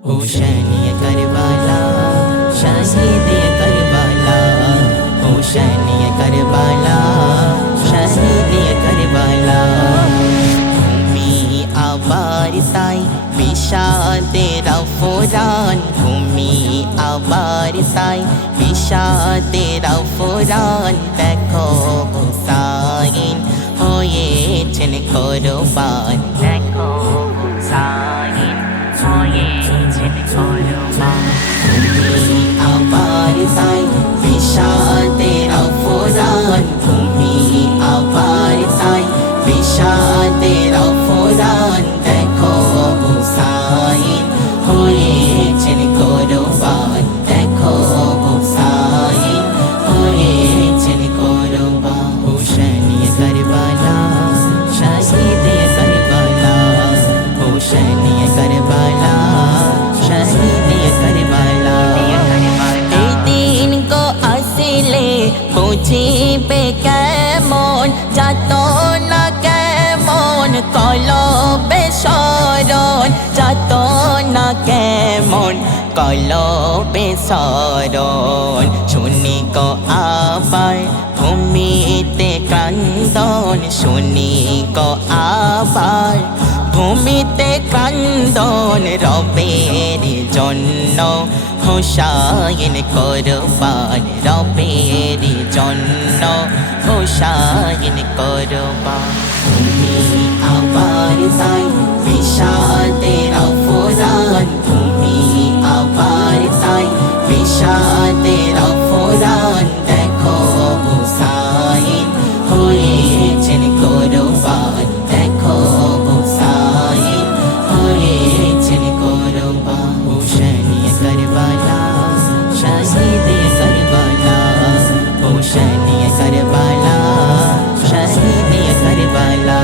हुसैन ये करबला शहीद ये करबला हुसैन ये करबला शहीद ये करबला भूमि आबार ताई বিষাদের ফুরান ভূমি আবার তাই বিষাদের ফুরান দেখো হুসাইন হয়েছেন কোরবান দেখো হুসাইন হয়েছেন কোরবান ভূমি আবার তাই বিষাদের ফুরান ভূমি আবার তাই বিষাদের ফুরান দেখো হুসাইন হয়েছেন কোরবান দেখো হুসাইন হয়েছেন কোরবান হুসैन ये करबला शहीद ये करबला हुसैन ये करबला शहीद ये करबला এই দিন को আসলে বুঝিবে কেমন যাতো না কেমন কলবে শরণ যাতো না কেমন কলবে শরণ শুনি গো আবার ভূমিতে ক্রন্দন শুনি গো আবার ভূমিতে ক্রন্দন রবের জন্য হুসাইন কোরবান রবের জন্য হুসাইন কোরবান ভূমি আবার তাই বিষাদের ফুরান ভূমি আবার তাই বিষাদের ফুরান দেখো হুসাইন হয়েছেন কোরবান দেখো হুসাইন হয়েছেন কোরবান हुसैन ये करबला शहीद ये करबला हुसैन ये करबला शहीद ये करबला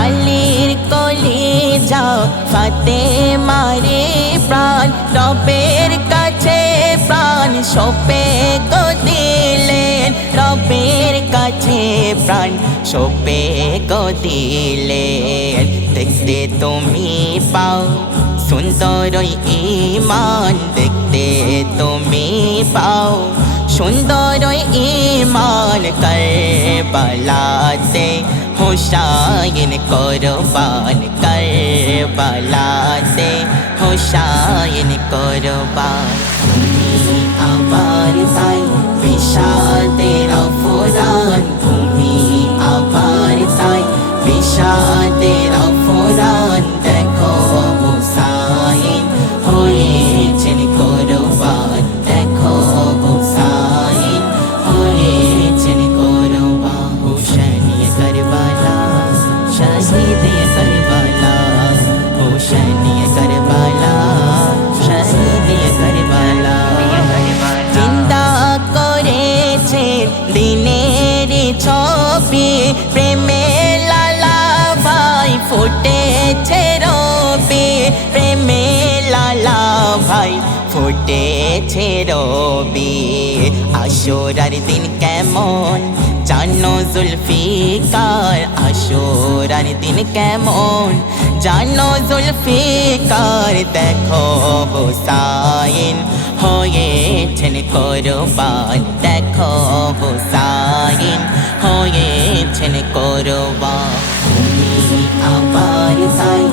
আলীর কলিজা ফাতেমারে প্রাণ রবের কাছে প্রাণ সঁপে গো দিলেন রবের কাছে প্রাণ সঁপে গো দিলেন দেখতে তুমি পাও সুন্দর ঈমান দেখতে তুমি পাও সুন্দর ঈমান করবলাতে হুসাইন কোরবান করবলাতে হুসাইন কোরবান ভূমি আবার তাই বিষাদের ফুরান ভূমি আবার তাই বিষাদের ফুরান দেখো হুসাইন হয়েছেন কোরবান দেখো হুসাইন হয়েছেন কোরবান हुसैन ये करबला शहीद ये करबला हुसैन ये करबला शहीद ये करबला চিন্তা করেছে দিনের ছবি প্রেমে লালা ভাই ফুটেছে রবি প্রেমে লালা ভাই ফুটেছে রবি আশুরার দিন কেমন জানো জুলফিকার আশুরার দিন কেমন জানো জুলফিকার দেখো হুসাইন হয়েছেন কোরবান দেখো হুসাইন হয়েছেন কোরবান ভূমি আবার তাই